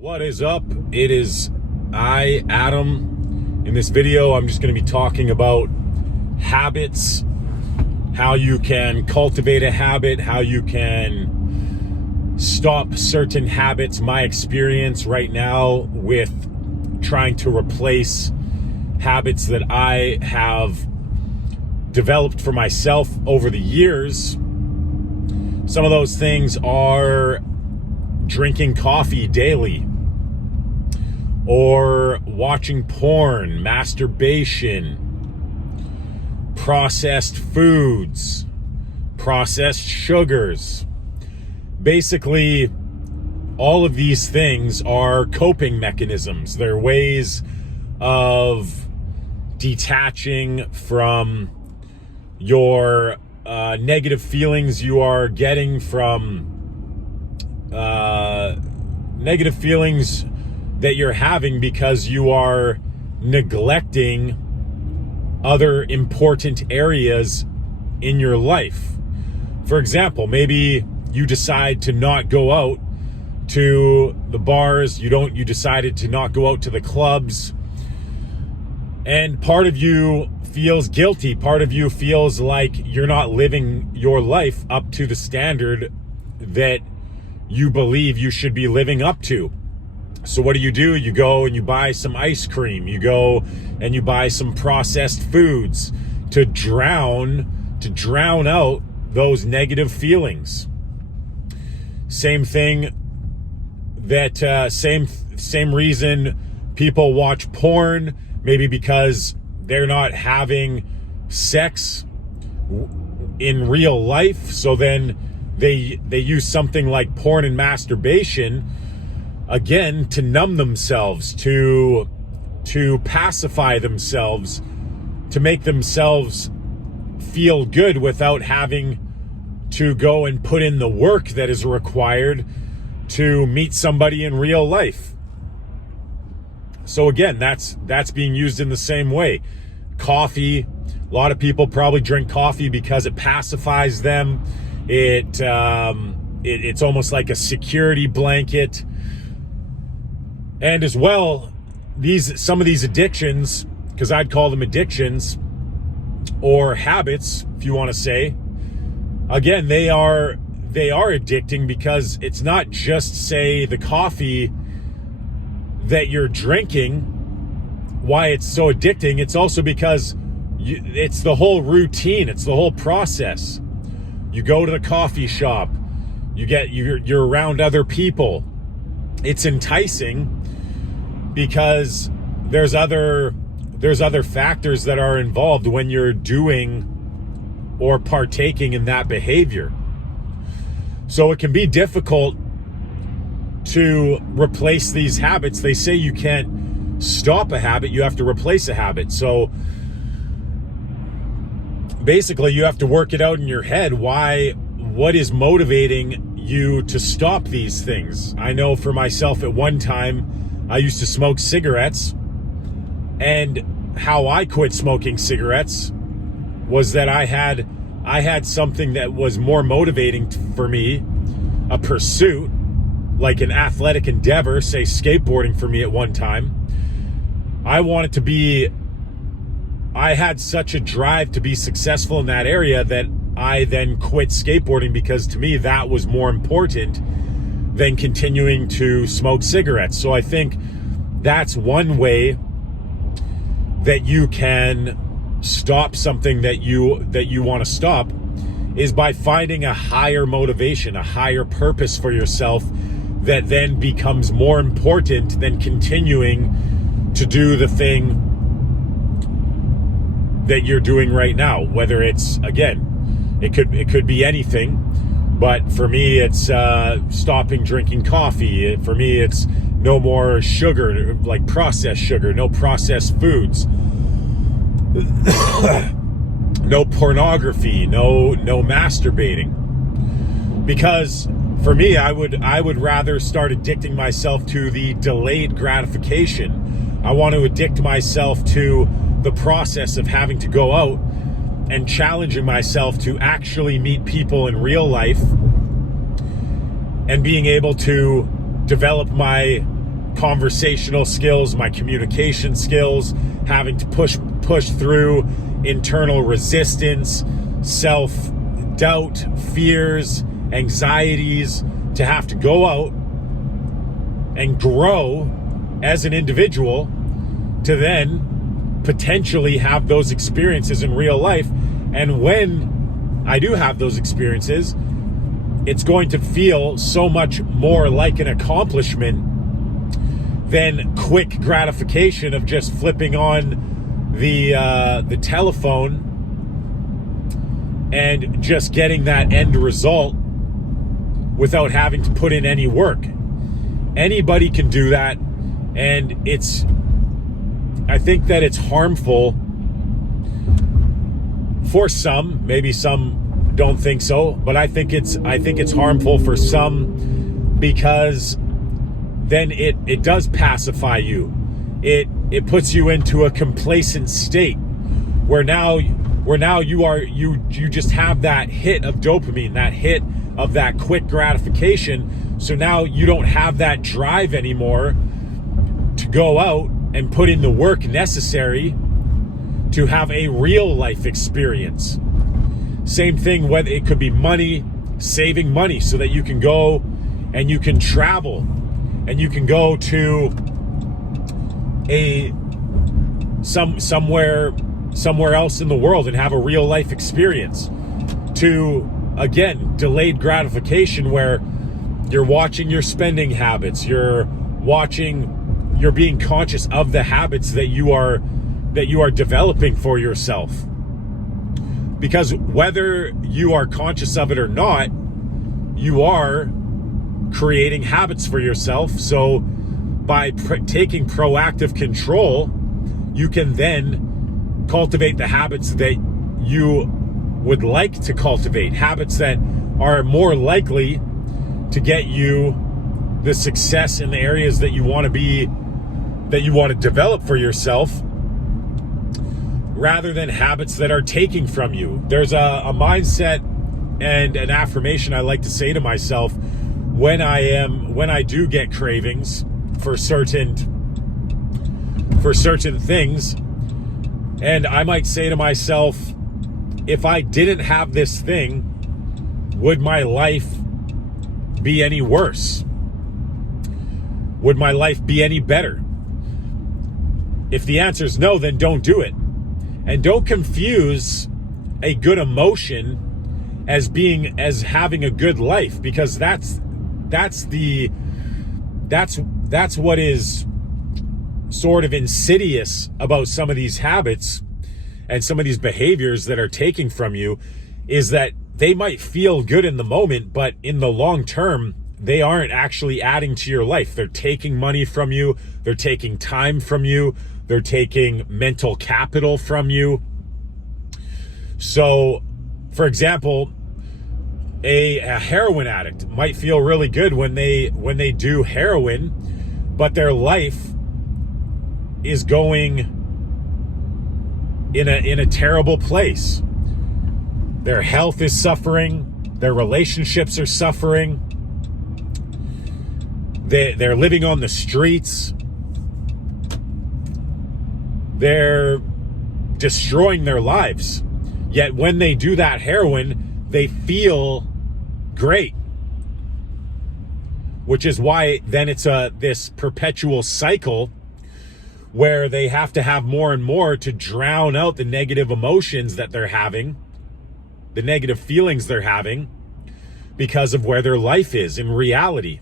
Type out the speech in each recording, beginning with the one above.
What is up? It is I, Adam. In this video, I'm just going to be talking about habits, how you can cultivate a habit, how you can stop certain habits. My experience right now with trying to replace habits that I have developed for myself over the years. Some of those things are drinking coffee daily, or watching porn, masturbation, processed foods, processed sugars. Basically, all of these things are coping mechanisms. They're ways of detaching from your negative feelings you are getting from negative feelings that you're having because you are neglecting other important areas in your life. For example, maybe you decide to not go out to the bars, you decided to not go out to the clubs, and part of you feels guilty. Part of you feels like you're not living your life up to the standard that you believe you should be living up to. So what do? You go and you buy some ice cream. You go and you buy some processed foods to drown out those negative feelings. Same thing that same reason people watch porn, maybe because they're not having sex in real life. So then they use something like porn and masturbation, again, to numb themselves, to pacify themselves, to make themselves feel good without having to go and put in the work that is required to meet somebody in real life. So again, that's being used in the same way. Coffee, a lot of people probably drink coffee because it pacifies them. It's almost like a security blanket. And as well, some of these addictions, because I'd call them addictions or habits, if you want to say, again, they are addicting because it's not just, say, the coffee that you're drinking, why it's so addicting. It's also because it's the whole routine, it's the whole process. You go to the coffee shop, you're around other people. It's enticing because there's other factors that are involved when you're doing or partaking in that behavior. So it can be difficult to replace these habits. They say you can't stop a habit, you have to replace a habit. So basically, you have to work it out in your head. What is motivating you to stop these things? I know for myself, at one time, I used to smoke cigarettes, and how I quit smoking cigarettes was that I had something that was more motivating for me, a pursuit, like an athletic endeavor, say skateboarding for me at one time. I had such a drive to be successful in that area that I then quit skateboarding because to me that was more important than continuing to smoke cigarettes. So I think that's one way that you can stop something that you want to stop, is by finding a higher motivation, a higher purpose for yourself that then becomes more important than continuing to do the thing that you're doing right now. Whether it's, again, it could be anything, but for me it's stopping drinking coffee. For me it's no more sugar, like processed sugar, no processed foods, no pornography, no masturbating. Because for me, I would rather start addicting myself to the delayed gratification. I want to addict myself to the process of having to go out and challenging myself to actually meet people in real life and being able to develop my conversational skills, my communication skills, having to push through internal resistance, self-doubt, fears, anxieties, to have to go out and grow as an individual to then potentially have those experiences in real life. And when I do have those experiences, it's going to feel so much more like an accomplishment than quick gratification of just flipping on the telephone and just getting that end result without having to put in any work. Anybody can do that, and I think that it's harmful for some. Maybe some don't think so, but I think it's harmful for some, because then it does pacify you. It puts you into a complacent state where now you just have that hit of dopamine, that hit of that quick gratification. So now you don't have that drive anymore to go out and put in the work necessary to have a real life experience. Same thing, whether it could be money, saving money so that you can go and you can travel and you can go to somewhere else in the world and have a real life experience, to again delayed gratification where you're watching your spending habits, you're being conscious of the habits that you are developing for yourself. Because whether you are conscious of it or not, you are creating habits for yourself. So by taking proactive control, you can then cultivate the habits that you would like to cultivate, habits that are more likely to get you the success in the areas that you want to develop for yourself, rather than habits that are taking from you. There's a mindset and an affirmation I like to say to myself when I do get cravings for certain things. And I might say to myself, if I didn't have this thing, would my life be any worse? Would my life be any better? If the answer is no, then don't do it. And don't confuse a good emotion as having a good life, because that's what is sort of insidious about some of these habits and some of these behaviors that are taking from you, is that they might feel good in the moment, but in the long term, they aren't actually adding to your life. They're taking money from you. They're taking time from you. They're taking mental capital from you. So, for example, a heroin addict might feel really good when they do heroin, but their life is going in a terrible place. Their health is suffering. Their relationships are suffering. They're living on the streets. They're destroying their lives. Yet when they do that heroin, they feel great. Which is why then it's this perpetual cycle where they have to have more and more to drown out the negative emotions that they're having, the negative feelings they're having, because of where their life is in reality.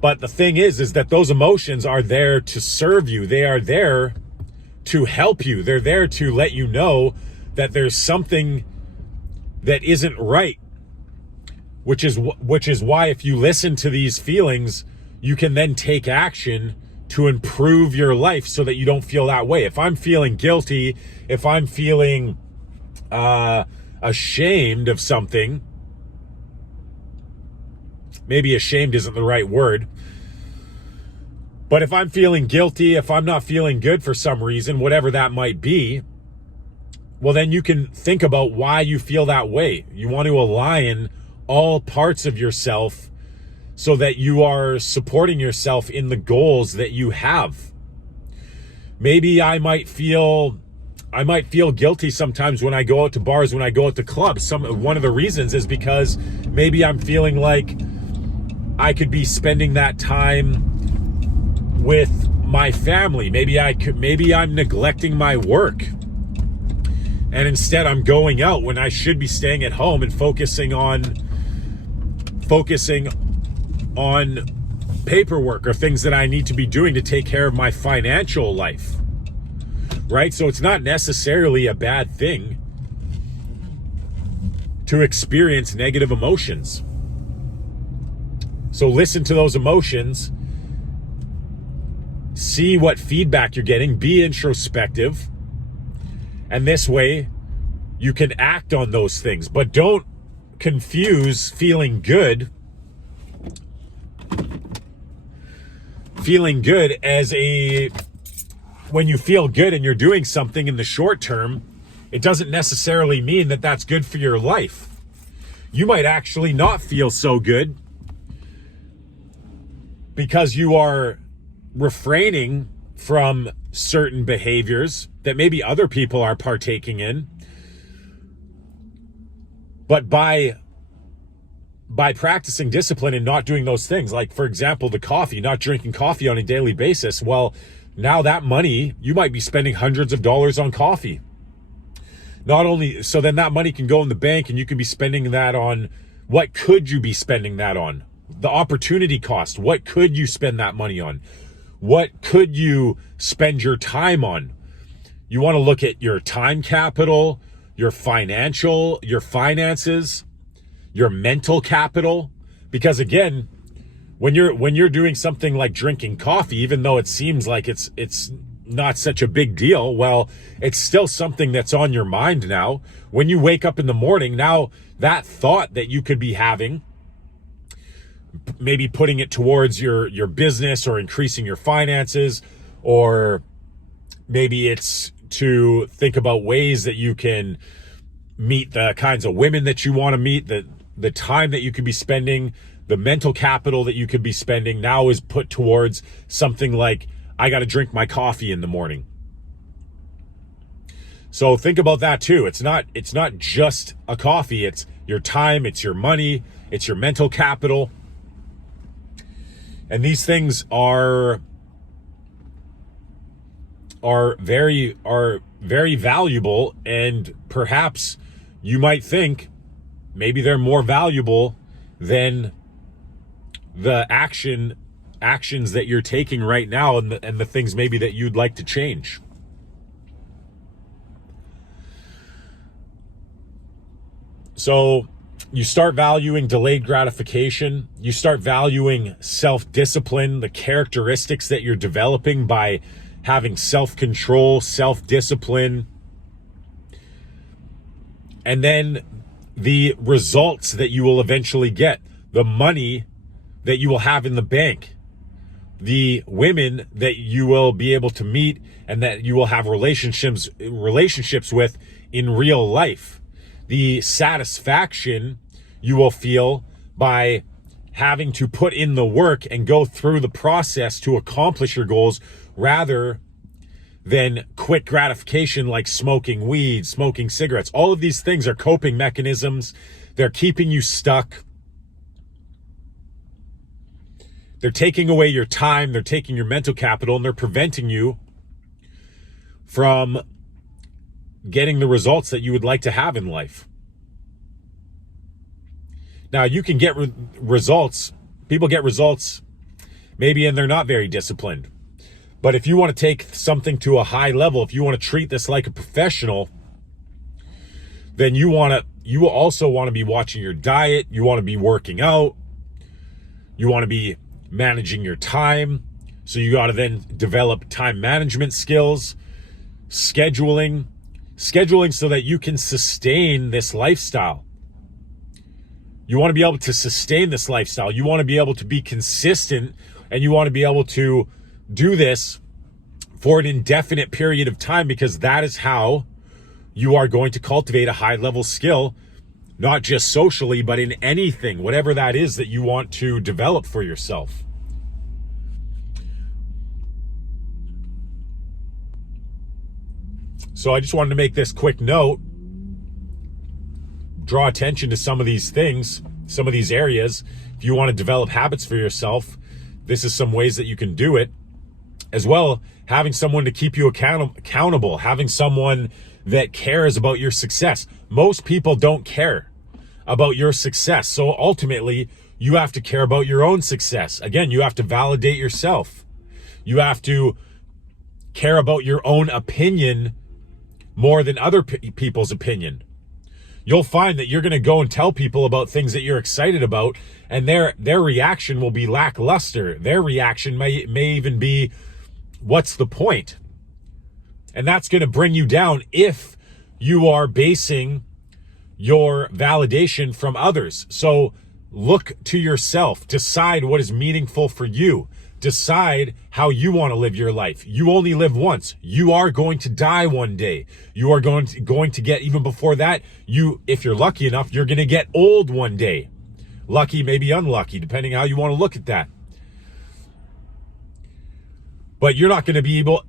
But the thing is that those emotions are there to serve you. They are there to help you. They're there to let you know that there's something that isn't right. Which is why if you listen to these feelings, you can then take action to improve your life so that you don't feel that way. If I'm feeling guilty, if I'm feeling ashamed of something, maybe ashamed isn't the right word, but if I'm feeling guilty, if I'm not feeling good for some reason, whatever that might be, well, then you can think about why you feel that way. You want to align all parts of yourself so that you are supporting yourself in the goals that you have. Maybe I might feel guilty sometimes when I go out to bars, when I go out to clubs. One of the reasons is because maybe I'm feeling like I could be spending that time with my family. Maybe I'm neglecting my work. And instead I'm going out when I should be staying at home and focusing on paperwork or things that I need to be doing to take care of my financial life. Right? So it's not necessarily a bad thing to experience negative emotions. So listen to those emotions, see what feedback you're getting, be introspective, and this way you can act on those things. But don't confuse feeling good as when you feel good and you're doing something in the short term, it doesn't necessarily mean that that's good for your life. You might actually not feel so good because you are refraining from certain behaviors that maybe other people are partaking in. But by practicing discipline and not doing those things, like for example, the coffee, not drinking coffee on a daily basis, well, now that money, you might be spending hundreds of dollars on coffee. Not only, so then that money can go in the bank and you can be spending that on, what could you be spending that on? The opportunity cost. What could you spend that money on? What could you spend your time on? You want to look at your time capital, your finances, your mental capital, because again, when you're doing something like drinking coffee, even though it seems like it's not such a big deal, well, it's still something that's on your mind now. When you wake up in the morning, now that thought that you could be having, maybe putting it towards your business or increasing your finances, or maybe it's to think about ways that you can meet the kinds of women that you want to meet, the time that you could be spending, the mental capital that you could be spending now is put towards something like, I got to drink my coffee in the morning. So think about that too. It's not just a coffee. It's your time, it's your money, it's your mental capital. And these things are very valuable, and perhaps you might think maybe they're more valuable than the actions that you're taking right now and the things maybe that you'd like to change. So you start valuing delayed gratification. You start valuing self-discipline, the characteristics that you're developing by having self-control, self-discipline. And then the results that you will eventually get, the money that you will have in the bank, the women that you will be able to meet and that you will have relationships with in real life, the satisfaction you will feel by having to put in the work and go through the process to accomplish your goals, rather than quick gratification like smoking weed, smoking cigarettes. All of these things are coping mechanisms. They're keeping you stuck. They're taking away your time, they're taking your mental capital, and they're preventing you from getting the results that you would like to have in life. Now, you can get results. People get results maybe, and they're not very disciplined. But if you want to take something to a high level, if you want to treat this like a professional, then you also want to be watching your diet. You want to be working out. You want to be managing your time. So you got to then develop time management skills, scheduling so that you can sustain this lifestyle. You want to be able to sustain this lifestyle. You want to be able to be consistent, and you want to be able to do this for an indefinite period of time, because that is how you are going to cultivate a high level skill not just socially, but in anything, whatever that is that you want to develop for yourself. So I just wanted to make this quick note, draw attention to some of these things, some of these areas. If you want to develop habits for yourself, this is some ways that you can do it. As well, having someone to keep you accountable, having someone that cares about your success. Most people don't care about your success. So ultimately, you have to care about your own success. Again, you have to validate yourself. You have to care about your own opinion more than other people's opinion. You'll find that you're going to go and tell people about things that you're excited about, and their reaction will be lackluster. Their reaction may even be, what's the point? And that's going to bring you down if you are basing your validation from others. So look to yourself. Decide what is meaningful for you. Decide how you want to live your life. You only live once. You are going to die one day. You are going to get, even before that, if you're lucky enough, you're going to get old one day. Lucky, maybe unlucky, depending how you want to look at that. But you're not going to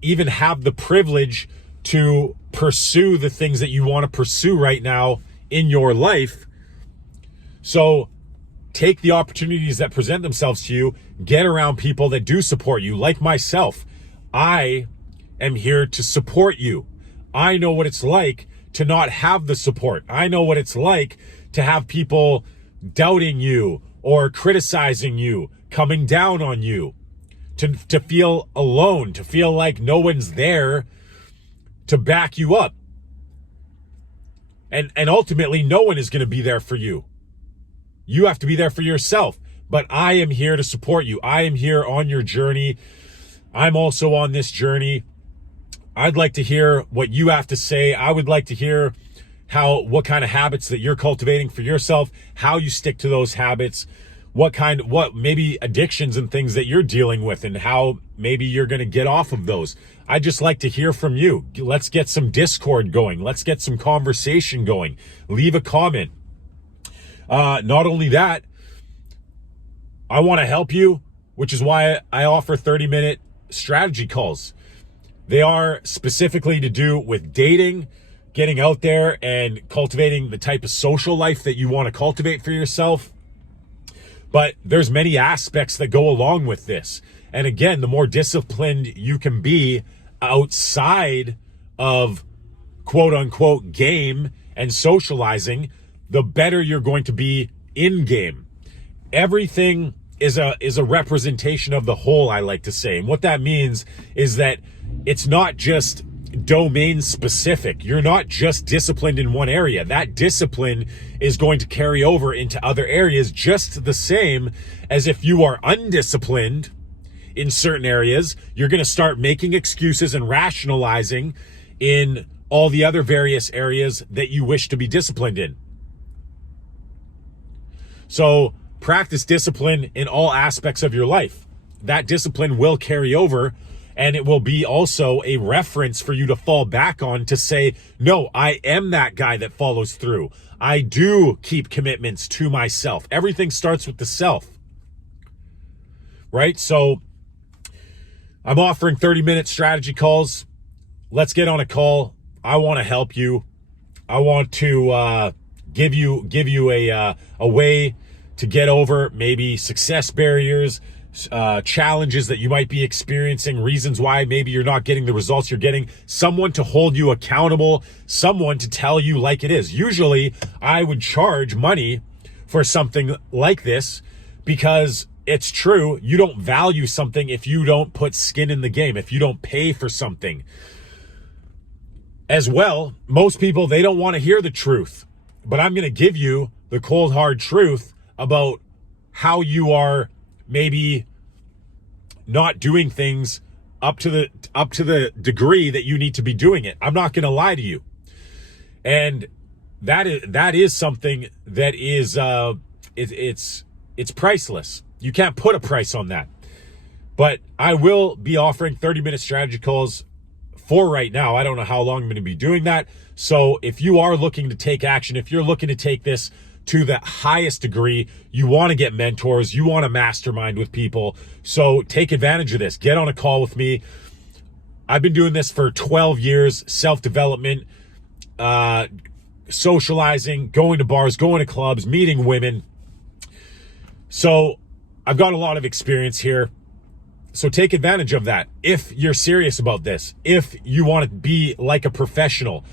even have the privilege to pursue the things that you want to pursue right now in your life. So take the opportunities that present themselves to you. Get around people that do support you, like myself. I am here to support you. I know what it's like to not have the support. I know what it's like to have people doubting you or criticizing you, coming down on you, to feel alone, to feel like no one's there to back you up. And ultimately, no one is going to be there for you. You have to be there for yourself. But I am here to support you. I am here on your journey. I'm also on this journey. I'd like to hear what you have to say. I would like to hear what kind of habits that you're cultivating for yourself, how you stick to those habits, what maybe addictions and things that you're dealing with, and how maybe you're going to get off of those. I'd just like to hear from you. Let's get some Discord going. Let's get some conversation going. Leave a comment. Not only that, I want to help you, which is why I offer 30-minute strategy calls. They are specifically to do with dating, getting out there and cultivating the type of social life that you want to cultivate for yourself. But there's many aspects that go along with this. And again, the more disciplined you can be outside of quote unquote game and socializing, the better you're going to be in game. Everything is a representation of the whole, I like to say. And what that means is that it's not just domain specific. You're not just disciplined in one area. That discipline is going to carry over into other areas just the same as if you are undisciplined in certain areas. You're going to start making excuses and rationalizing in all the other various areas that you wish to be disciplined in. So practice discipline in all aspects of your life. That discipline will carry over, and it will be also a reference for you to fall back on to say, no, I am that guy that follows through. I do keep commitments to myself. Everything starts with the self, right? So I'm offering 30-minute strategy calls. Let's get on a call. I want to help you. I want to give you a way to get over maybe success barriers, challenges that you might be experiencing, reasons why maybe you're not getting the results you're getting, someone to hold you accountable, someone to tell you like it is. Usually I would charge money for something like this because it's true. You don't value something if you don't put skin in the game, if you don't pay for something. As well, most people, they don't want to hear the truth, but I'm going to give you the cold hard truth about how you are maybe not doing things up to the degree that you need to be doing it. I'm not going to lie to you. And that is something that is it's priceless. You can't put a price on that. But I will be offering 30-minute strategy calls for right now. I don't know how long I'm going to be doing that. So if you are looking to take action, if you're looking to take this to the highest degree, you want to get mentors, you want to mastermind with people. So take advantage of this. Get on a call with me. I've been doing this for 12 years, self-development, socializing, going to bars, going to clubs, meeting women. So I've got a lot of experience here. So take advantage of that. If you're serious about this, if you want to be like a professional,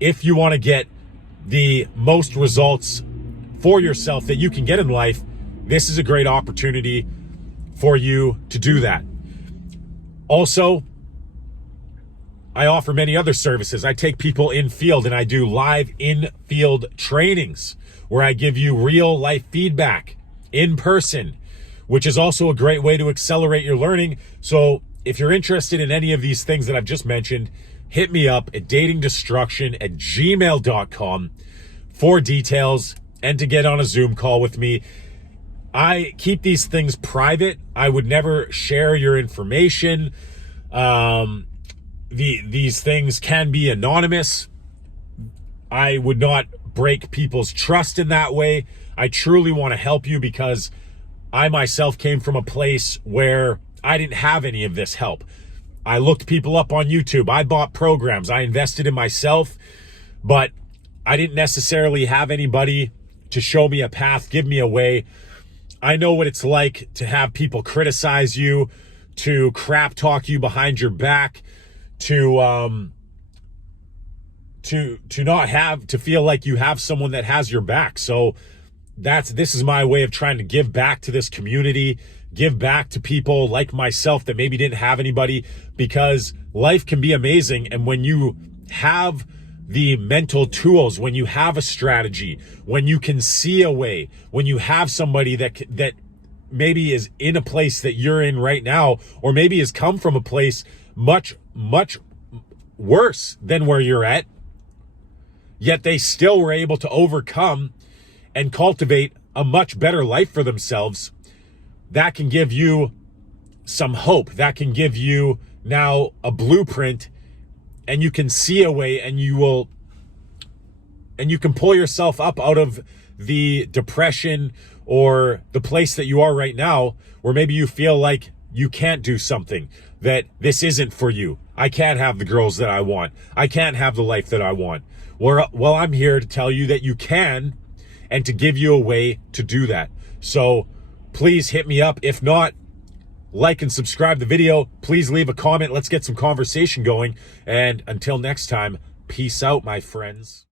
if you want to get the most results for yourself that you can get in life, this is a great opportunity for you to do that. Also, I offer many other services. I take people in field and I do live in field trainings where I give you real life feedback in person, which is also a great way to accelerate your learning. So if you're interested in any of these things that I've just mentioned, hit me up at datingdestruction@gmail.com for details and to get on a Zoom call with me. I keep these things private. I would never share your information. These things can be anonymous. I would not break people's trust in that way. I truly want to help you because I myself came from a place where I didn't have any of this help. I looked people up on YouTube. I bought programs. I invested in myself, but I didn't necessarily have anybody to show me a path, give me a way. I know what it's like to have people criticize you, to crap talk you behind your back, to not have to feel like you have someone that has your back. So this is my way of trying to give back to this community, give back to people like myself that maybe didn't have anybody, because life can be amazing. And when you have the mental tools, when you have a strategy, when you can see a way, when you have somebody that maybe is in a place that you're in right now, or maybe has come from a place much, much worse than where you're at, yet they still were able to overcome and cultivate a much better life for themselves, that can give you some hope. That can give you now a blueprint, and you can see a way, and you can pull yourself up out of the depression or the place that you are right now, where maybe you feel like you can't do something, that this isn't for you. I can't have the girls that I want. I can't have the life that I want. Well, I'm here to tell you that you can, and to give you a way to do that. So please hit me up. If not, like and subscribe the video. Please leave a comment. Let's get some conversation going. And until next time, peace out, my friends.